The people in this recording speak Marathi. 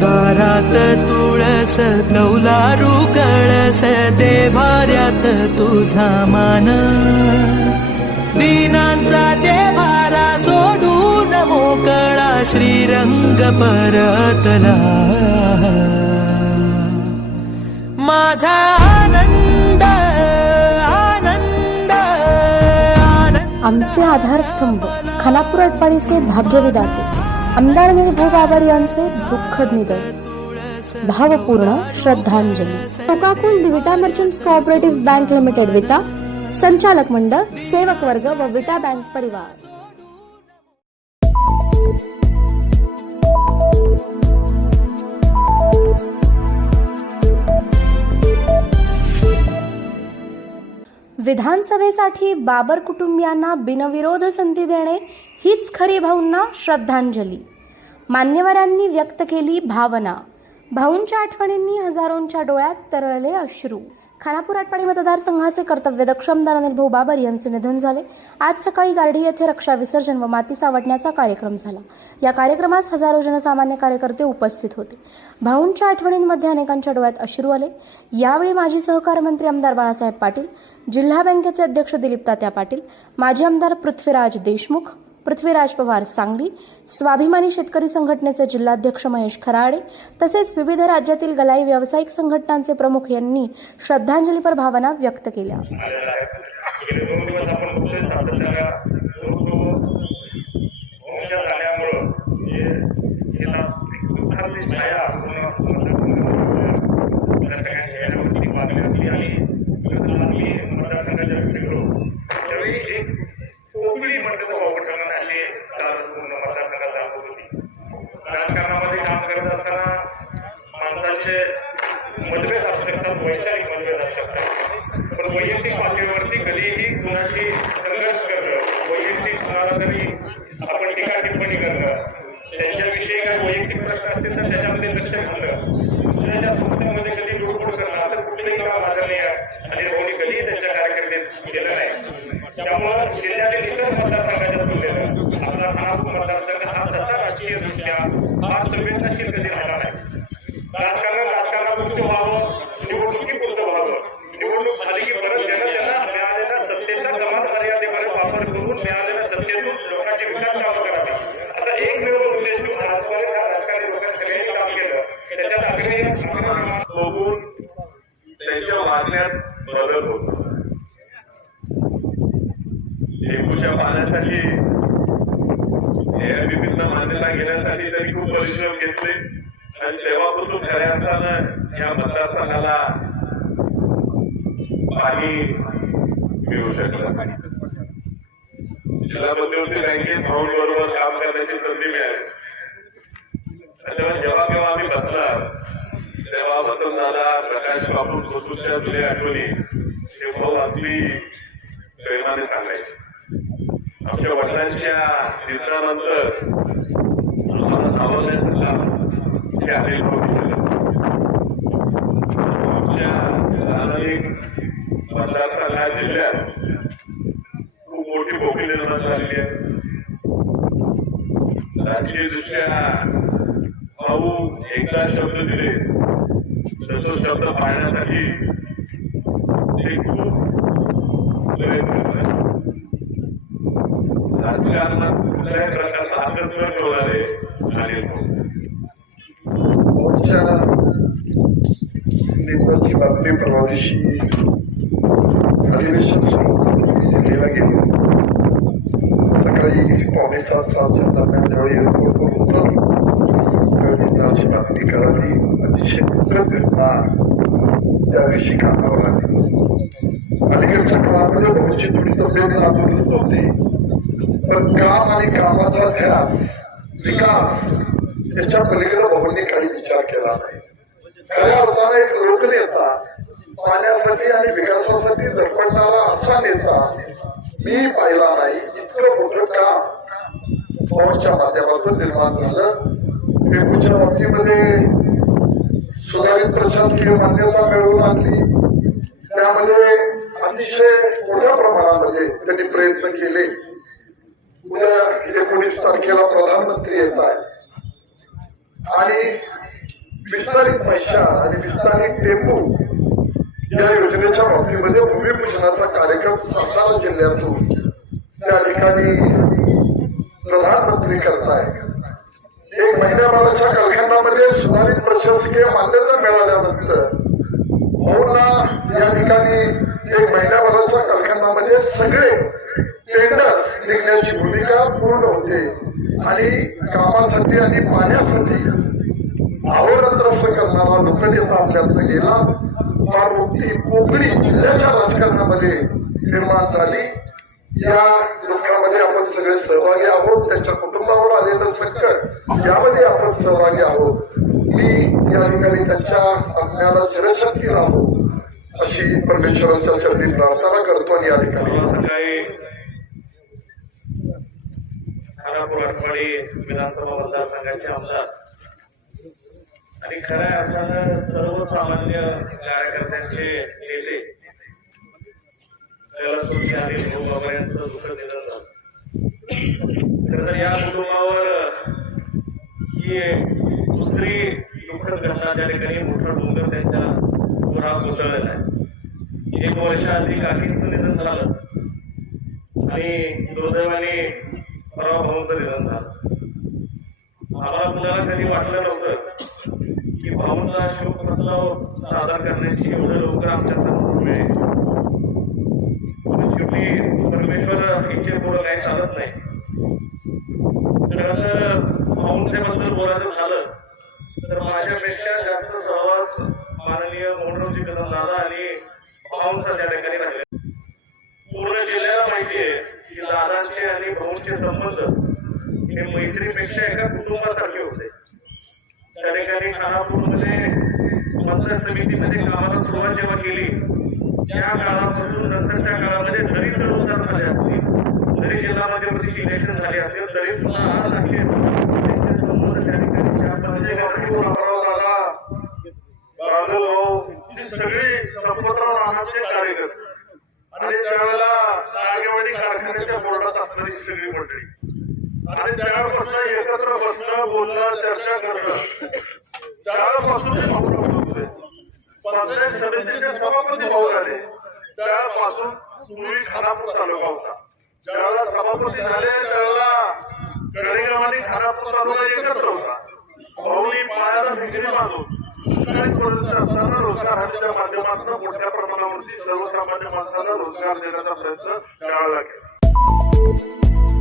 दारात तुळस कौलारू कळस देवाऱ्यात तुझा मान. दीनांचा देवारा सोडून मोकळा श्रीरंग परतला. माझा आनंद आनंद आनंद. आमचे आधारस्तंभ खानापूर अटपाडीचे भाग्यविदाते आमदार निर्भू बाबर यांचे दुःखद निधन. भावपूर्ण श्रद्धांजली. कोकाकूल दिविटा merchants co-operative bank limited Vita संचालक मंडळ सेवक वर्ग व विटा बँक परिवार. विधानसभेसाठी बाबर कुटुंबियांना बिनविरोध संधी देणे हीच खरी भाऊंना श्रद्धांजली. मान्यवरांनी व्यक्त केली भावना. भाऊंच्या आठवणींनी हजारोंच्या डोळ्यात तरळले अश्रू. खानापूर आटपाडी मतदारसंघाचे कर्तव्यदक्ष आमदार अनिल भाऊ बाबर यांचे निधन झाले. आज सकाळी गार्डी येथे रक्षा विसर्जन व माती सावटण्याचा कार्यक्रम झाला. या कार्यक्रमास हजारो जनसामान्य कार्यकर्ते उपस्थित होते. भाऊंच्या आठवणींमध्ये अनेकांच्या डोळ्यात अश्रू आले. यावेळी माजी सहकार मंत्री आमदार बाळासाहेब पाटील जिल्हा बँकेचे अध्यक्ष दिलीप तात्या पाटील माजी आमदार पृथ्वीराज देशमुख पृथ्वीराज पवार सांगली. स्वाभिमानी शेतकरी संघटनेचे जिल्हाध्यक्ष महेश खराडे तसेच विविध राज्यातील गलाई व्यावसायिक संघटनांचे प्रमुख यांनी श्रद्धांजलीपर भावना व्यक्त केल्या. आलेला आहे गेले दोन दिवस आपण बघतोय सातत्यानं वंशा झाल्यामुळं जे गेला दुःखाची छाया पूर्ण आपल्या सगळ्या चेहऱ्यावरती बातमी होती आणि मी मतदारसंघाच्या फिरलो त्यावेळी एक कोकणी म्हणतो वापरताना अशी काल पूर्ण मतदारसंघात दाखवत होती राजकारणामध्ये काम करत असताना माणसाचे मतभेद असू शकतात वैचारिक मतभेद असू शकतात पण वैयक्तिक पातळीवरती कधीही कुणाशी संघर्ष करणं वैयक्तिक कुणाला जरी आपण टीका टिप्पणी करणं त्यांच्याविषयी काही वैयक्तिक प्रश्न असतील तर त्याच्यामध्ये दुसऱ्याच्या कधी लुडबुड करणं असं कुठलंही काम माझं नाही आहे आणि भाऊनी कधीही त्यांच्या कारकिर्दीत केलं नाही त्यामुळं जिल्ह्यातील इतर मतदारसंघाच्या तुलनेनं आपला खानापूर मतदारसंघ हा तसा राजकीय दृष्ट्या हा संवेदनशील कधी राहिला नाही राजकारण राजकारणापुरतं व्हावं निवडणुकीपुरतं व्हावं निवडणूक झाली की परत ज्यांना त्यांना मिळालेल्या सत्तेचा कमाल मर्यादेपर्यंत वापर करून मिळालेल्या सत्तेतून लोकांची विकास कामं करावी असा एकमेव उद्देश घेऊन आजपर्यंत या राजकारणी लोकांनी सगळ्यांनी काम केलं त्याच्यात अग्रही बघून त्यांच्या वागण्यात बदल होतो डेंग्यूच्या पाण्यासाठी विभिन्न मान्यता घेण्यासाठी त्यांनी खूप परिश्रम घेतले. आणि तेव्हापासून खऱ्या अर्थानं या मतदारसंघाला पाणी मिळू शकलं जिल्हा मध्यवर्ती बँकेत भाऊंबरोबर काम करण्याची संधी मिळाली. तेव्हा जेव्हा केव्हा आम्ही बसला तेव्हा वसंतदादा प्रकाश बापू सोसूच्या जुन्या आठवणी हे भाऊ अगदी प्रेमाने सांगायचे. आमच्या वडिलांच्या निधनानंतर आम्हाला सावरण्याचं काम हे अनिल भाऊ आमच्या स्थानिक मतदारसंघा जिल्ह्यात खूप मोठी पोकळी निर्माण झालेली आहे राजकीय दृष्ट्या भाऊ एकदा शब्द शब्द पाहण्यासाठी ते खूप प्रयत्न करतात राजकारणात कुठल्याही प्रकारचा ठेवणारे मोर्चा बातमी परवा अधिवेशन सुरू सकाळी पावणे सात सातच्या दरम्यान ज्यावेळी एअरपोर्टवर उतरलो त्यावेळी बातमी कळाली. अतिशय कृतज्ञता त्याविषयी कामावर आली अलीकडच्या काळामध्ये भाऊची थोडी तब्येत नादुरुस्त होती पण काम आणि कामाचा ध्यास विकास त्याच्या पलीकडे भाऊंनी काही विचार केला नाही खऱ्या अर्थाने एक लोकनेता पाण्यासाठी आणि विकासासाठी धडपडणारा असा नेता मी पाहिला नाही इतकं मोठं काम भाऊच्या माध्यमातून निर्माण झालं पेपूच्या बाबतीमध्ये सुधारित प्रशासकीय मान्यता मिळवून आणली. त्यामध्ये अतिशय मोठ्या प्रमाणामध्ये त्यांनी प्रयत्न केले. उद्या एकोणीस तारखेला प्रधानमंत्री येत आहे आणि विस्तारित मैशा आणि विस्तारित टेंबू या योजनेच्या बाबतीमध्ये भूमिपूजनाचा कार्यक्रम सातारा जिल्ह्यातून त्या ठिकाणी प्रधानमंत्री करताय एक महिन्याभराच्या कालखंडामध्ये सुधारित प्रशासकीय मान्यता मिळाल्यानंतर भाऊंना या ठिकाणी एक महिन्याभराच्या कालखंडामध्ये सगळे टेंडर्स निघण्याची भूमिका पूर्ण होते. आणि कामासाठी आणि पाण्यासाठी अहोरात्र करणारा लोकनेता आपल्यातनं गेला. फार मोठी कोकणी जिल्ह्याच्या राजकारणामध्ये निर्माण झाली. या दुःखामध्ये आपण सगळे सहभागी आहोत. त्याच्या कुटुंबावर आलेलं संकट यामध्ये आपण सहभागी आहोत. मी या ठिकाणी त्यांच्या आत्म्याला चिरशक्ती राहो अशी परमेश्वराच्या चरणी प्रार्थना करतो आणि या ठिकाणी खानापूर आठवडी विधानसभा मतदारसंघाचे आमदार आणि खऱ्या अर्थानं सर्वसामान्य कार्यकर्त्यांचे नेते कैलासवासी आणि भाऊबाबा निधन झालं तर या कुटुंबावर ही दुसरी दुःखद घटना त्या ठिकाणी मोठा डोंगर त्यांच्या पुरात कोसळलेला आहे. एक वर्ष आधी निधन झालं. आणि दुर्दैवाने परवा भाऊंचं निधन झालं. आम्हाला कुणाला कधी वाटलं नव्हतं की भाऊंचा शोक प्रस्ताव सादर करण्याची एवढं लवकर आमच्यासमोर मिळेल. शेवटी परमेश्वर इच्छे पुढं काही चालत नाही. तर भाऊंच्या बोलायचं झालं तर माझ्यापेक्षा जास्त सहवास माननीय मोहनरावजी कदम दादा आणि भाऊंचा त्या ठिकाणी राहिले. पूर्ण जिल्ह्याला माहितीये की दादांचे आणि भाऊंचे संबंध हे मैत्रीपेक्षा एका कुटुंबासारखे होते. त्या ठिकाणी खानापूरमध्ये मतदार समितीमध्ये कामाला सुरुवात जेव्हा केली त्या काळापासून नंतरच्या काळामध्ये जरी चढउतार झाले असतील जरी जिल्हामध्ये परिषद इलेक्शन झाले असेल तरी सुद्धा आज अखेर सगळे सगळी संपतराव राणाचे कार्यकर्ते. आणि त्यावेळेला नागेवाडी कारखान्याच्या बोर्डात असणारी सगळी मंडळी. आणि त्यावेळेपासून एकत्र बसणं बोलणं चर्चा करणं त्यावेळेपासून पंचायत समितीचे सभापती भाऊ झाले त्यापासून पूर्वी खानापूर तालुका होता. ज्यावेळेला सभापती झाले त्यावेळेला गडेगाव आणि खानापूर तालुका एकत्र होता. भाऊनी पायाला भिंगरी बांधून असताना रोजगार हमीच्या माध्यमातून मोठ्या प्रमाणावरती सर्वसामान्य माणसाला रोजगार देण्याचा प्रयत्न करावा लागेल